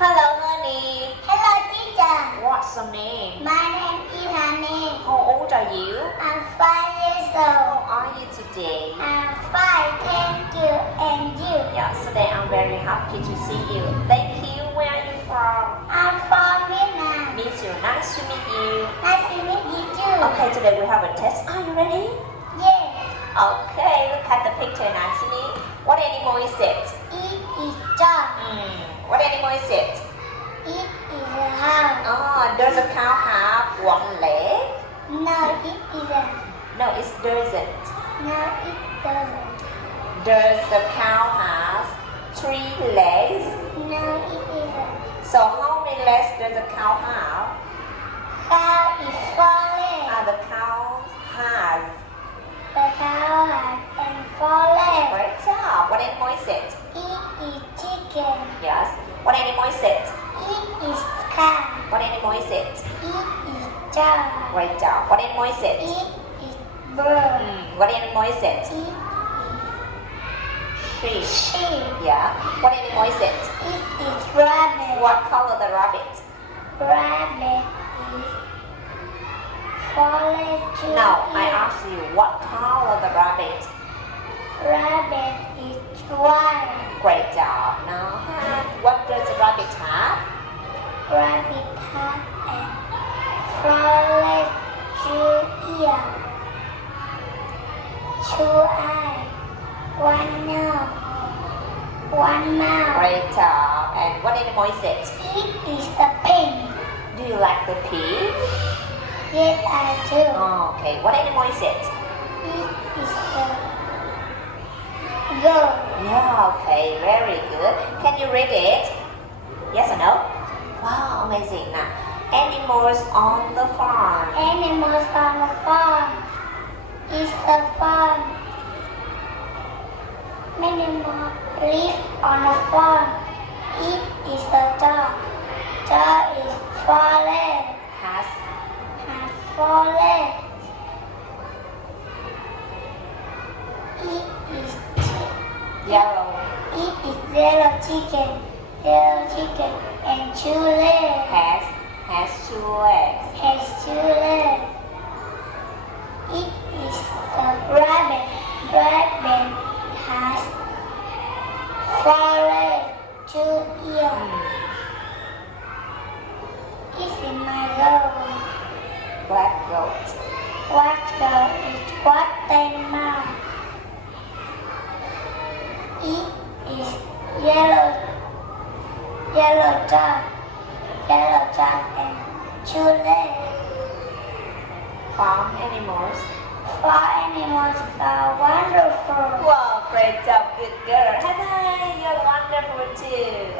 Hello, honey. Hello, teacher. What's your name? My name is Honey. How old are you? I'm 5 years How old. are you today? I'm fine, thank you. And you? Yeah, today I'm very happy to see you. Thank you. Where are you from? I'm from Vietnam. Me too. Nice to meet you. Nice to meet you too. Okay, today we have a test. Are you ready? Yeah. Okay, look at the picture nicely. What animal is it? It is dog. What animal is it? It is a house. Oh, does a cow have one leg? No, it isn't. No, it doesn't. No, it doesn't. Does the cow have 3 legs? No, it isn't. So how many legs does a cow have? Cow is 4 legs. The cow has. The cow has 4 legs. Great job. What animal is it? It is chicken. Yes. What animal is it? It is cat. What animal is it? It is dog. Great job. What animal is it? It is bird. What animal is it? It Sheep. is sheep. Yeah. What animal is it? It is rabbit. What color the rabbit? Rabbit is 4 legs. No, I asked you what color the rabbit? Rabbit is white. Great job. Now, what does the rabbit have? Rabbit has 4 legs, 2 ears, 2 eyes, 1 nose, 1 mouth. Great job. And what animal is it? It is a pig. Do you like the pig? Yes, I do. Oh, okay. What animal is it? It is a goat. Yeah, okay. Very good. Can you read it? Yes or no? Wow, amazing. Now, animals on the farm. Animals on the farm. It's a farm. Animals live on a farm. It is a dog. Dog is 4 legs. Has 4 legs. It is yellow. It is yellow chicken. Yellow chicken and 2 legs. Has 2 legs. Has 2 legs. It is a rabbit. Rabbit has 4 legs, 2 ears. It's in my room. Black goat. What goat is what animal? It is yellow dog. Yellow dog and 2 legs. Farm animals. 4 animals are wonderful. Wow, great job. Good girl. Hi, you're wonderful too.